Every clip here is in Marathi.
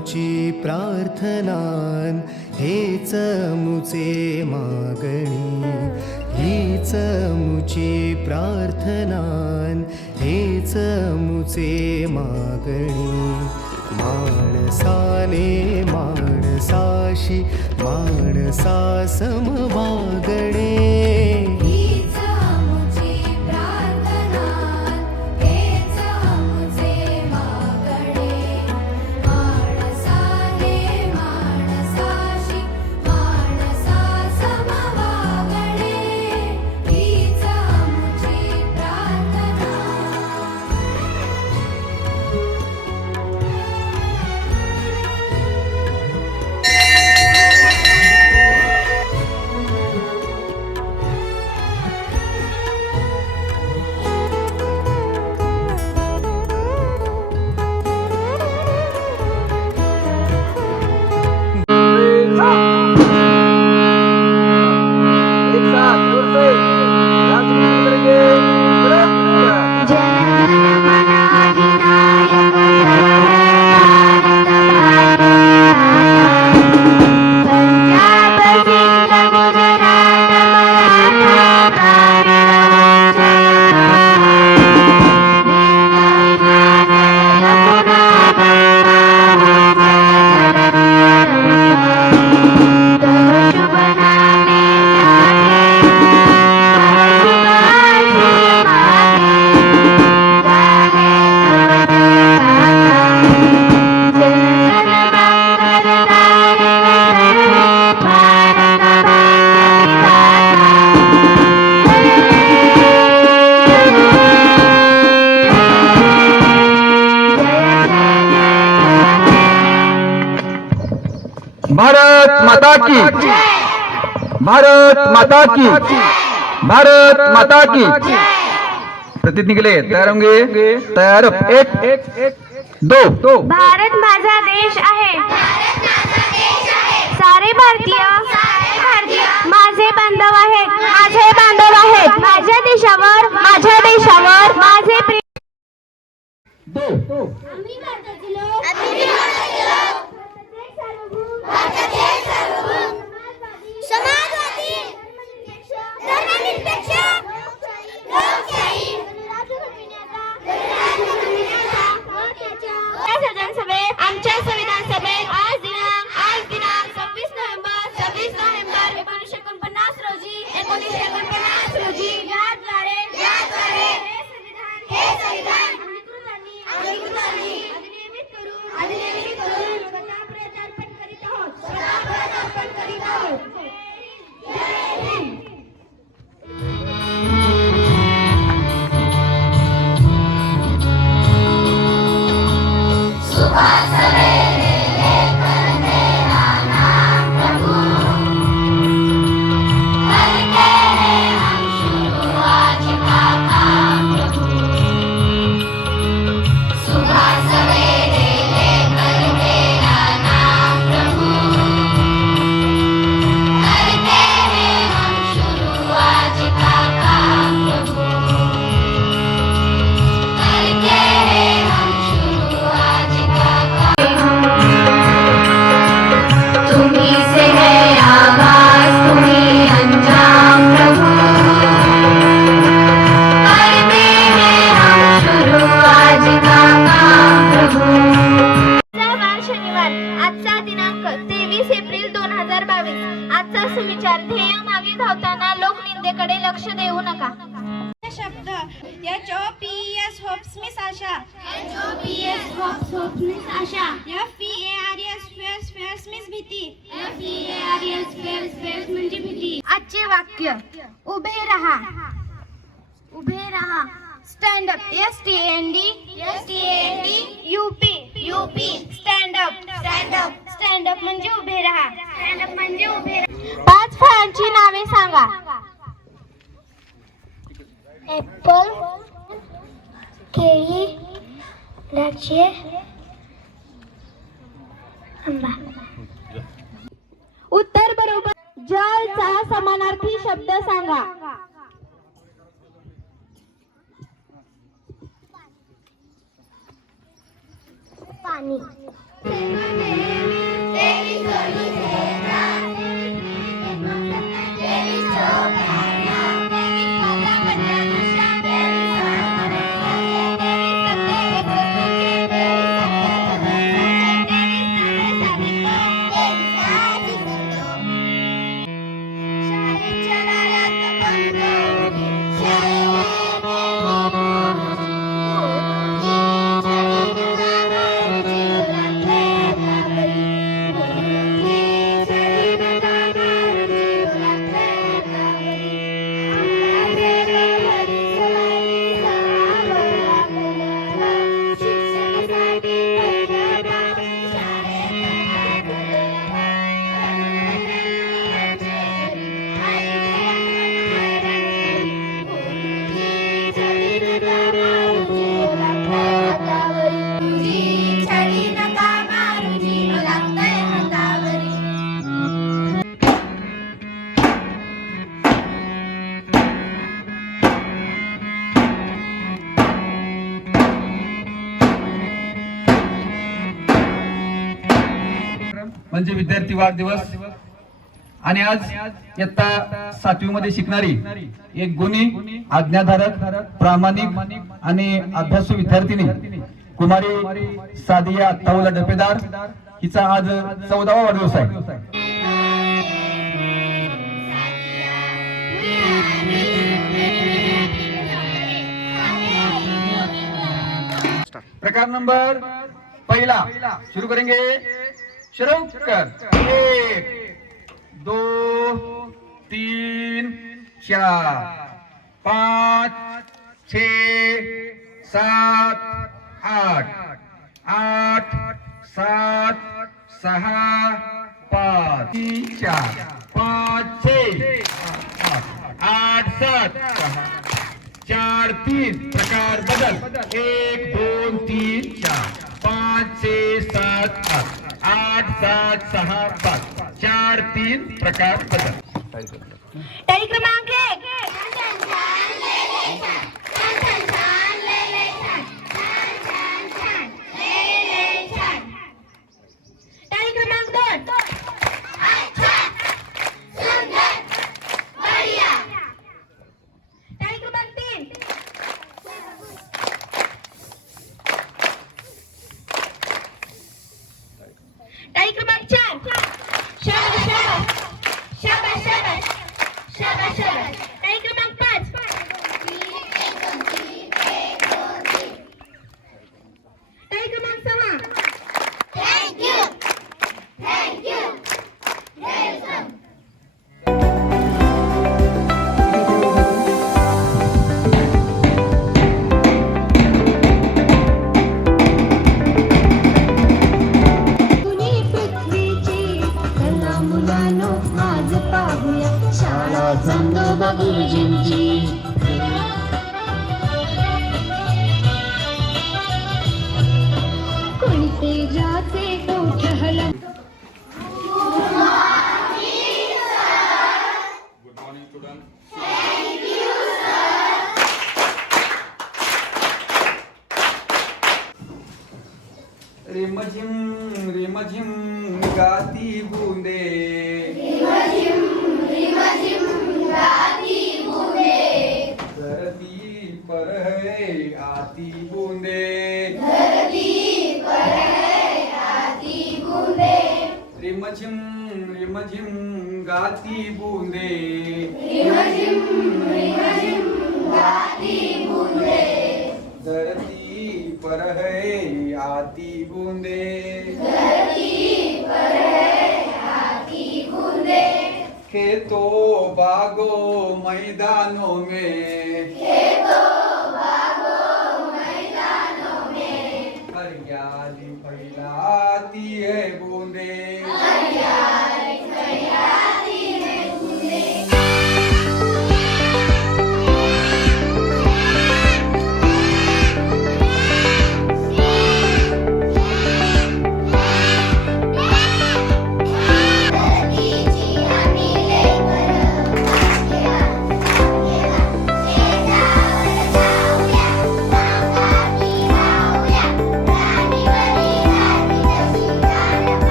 मुची प्रार्थनान हेच मुचे मागणी, हीच मुची प्रार्थनान हेच मुचे मागणी. माणसाने माणसाशी माणसा समवागणे, भारत माता की, भारत माता की, भारत माता की. प्रतीत निकले. तयार होंगे. तयार. एक दो. भारत माझा देश आहे. सारे भारतीय माझे बांधव आहेत. माझे बांधव आहेत. माझ्या देशावर माझे प्रेम. समाजवादी, धर्मनिरपेक्ष, लोकशाही, आमच्या संविधान सभेत आज दिनांक 26 नोव्हेंबर 1949 रोजी याद्वारे हे संविधान अधिकृतांनी अधिनियमित करून स्वतः प्रत्यार्पण करीत आहोत. जय हिंद. आजचा दिनांक 23 एप्रिल 2022. आजचा सुविचार: ध्येय मागे धावताना लोकनिंदेकडे लक्ष देऊ नका. शब्द HOPES होप्स मिस आशा, HOPES होप्स आशा, FEARS मिस भीती, FEARS म्हणजे भीती. आजचे वाक्य: उभे रहा, stand up, STAND UP stand up म्हणजे उभे रहा. 5 फळांची नावे सांगा. ऍपल, केळी, द्राक्षे, आंबा. उत्तर बरोबर. जलचा समानार्थी शब्द सांगा. पाणी. म्हणजे विद्यार्थी वाढदिवस. आणि आज इयत्ता 7वी मध्ये शिकणारी एक गुणी, आज्ञाधारक, प्रामाणिक आणि अभ्यासू विद्यार्थिनी कुमारी सादिया अत्ताउल्ला डपेदार हिचा आज 14वा वाढदिवस आहे. प्रकार नंबर पहिला शुरू करेंगे. शुरू कर. 1 2 3 4 5 6 7 8 8 7 6 5 4 5 6 8 7 4 3 प्रकार बदल. 1 2 3 4 5 6 7 8 7 6 5 4 3 प्रकार बदल. टाळी क्रमांक 1. टाळी क्रमांक 2. टाळी क्रमांक 3. टाळी क्रमांक 4. शाबास शाबास शाबास शाबास शाबास शाबास. टाळी क्रमांक 5. टाळी क्रमांक 6. Thank you thank you welcome. कुणी पृथ्वीची कला मुलांनो आज पाहूया शाळा चांदोबा गुरुजींची. कोणी तेजाचे कौतूहल रिमझिम गाती बूंदे. धरती पर है आती बूंदे. रिमझिम रिमझिम गाती बूंदे. धरती पर है आती बूंदे. खेतों बागों मैदानों में हरियाली फैलाती है बूंदे.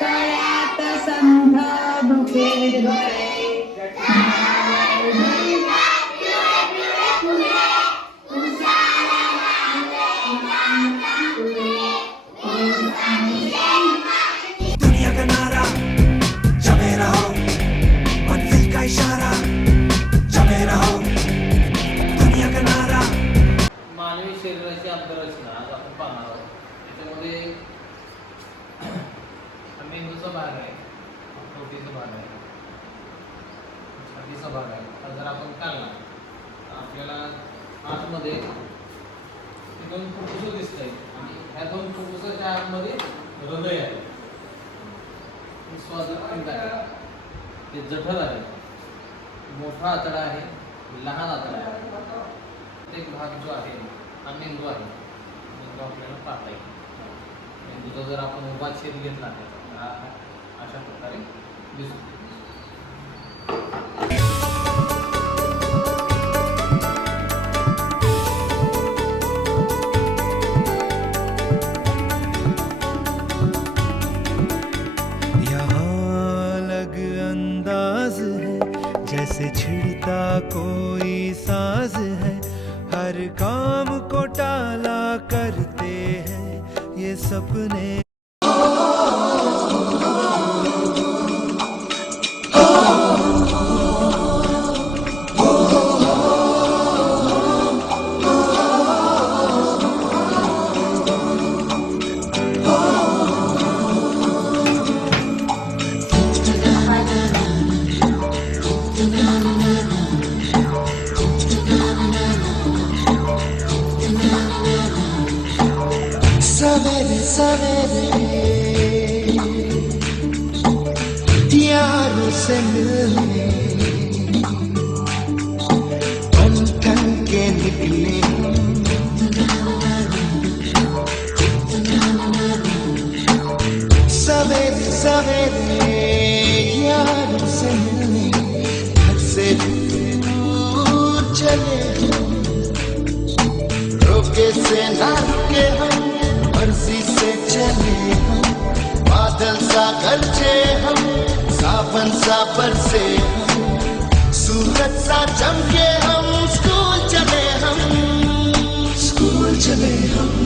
तळ्यात संघ भुके दुनिया का नारा जमे रहो, मंजिल का इशारा जमे रहो. दुनिया का नारा. मानवी शरीराची अंतररचना आज आपण पाहणार आहोत. त्याच्यामध्ये मेंदूचा भाग आहे, प्रोटीनचा भाग आहे, छातीचा भाग आहे. हा जर आपण काढला तर आपल्याला आतमध्ये हे दोन फुफ्फुस दिसत आहेत आणि ह्या दोन फुफ्फुसाच्या आतमध्ये हृदय आहे, श्वासपिंड आहे, ते जठर आहे, मोठा आतडा आहे, लहान आतडा आहे. एक भाग जो आहे हा मेंदू आहे. मेंदू आपल्याला पाहता येईल. मेंदूचा जर आपण उभा छेद घेतला तर हा अशा प्रकारे दिसतो. यहाँ अलग अंदाज है जैसे छिड़ता कोई साज है, हर काम को टाला करते हैं ये सपने. सवेरे सवेरे यारों से मिलने ठन ठन के निकले सवेरे सवेरे यारों से मिलने घर से दूर चले रोके से ना रुके हम, मर्जी से चले हम, बादल सा गरजे हम, सावन सा बरसे हम, सूरज सा चमके हम, स्कूल चले हम, स्कूल चले हम.